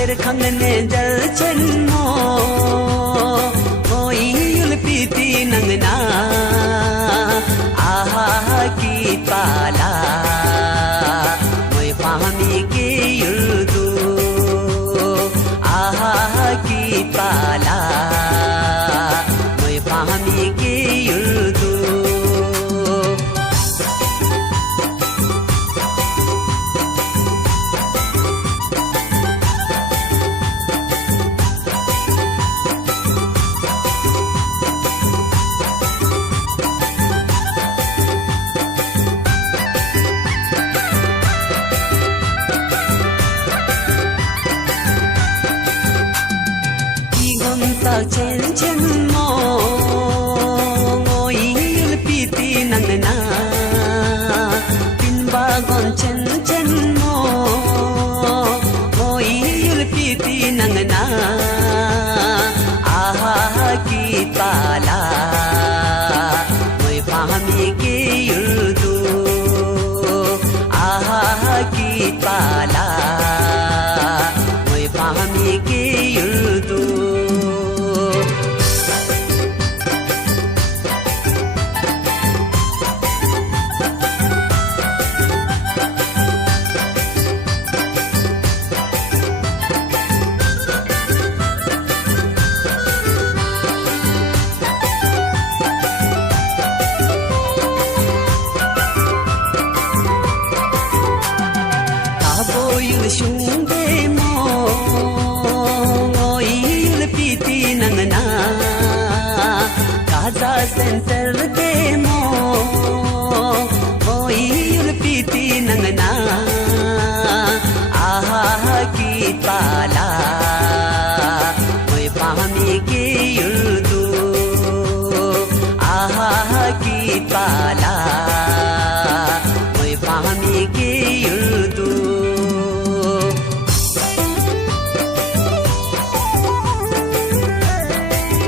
खंगने जल चन्मो ओई युलपीती नंगना आहा की पाला मैं पामी के युदू आहा की पाला मैं पामी के युदू chen chen mo ngồi yêu piti nang na tin ba gon chen chen mo ngồi yêu piti nang na aha ki pala moi pahami ke yudu aha ki pala moi pahami ke yudu shung de mo ngoi yul piti nangna kaza center de mo ngoi yul piti nangna aha ki pala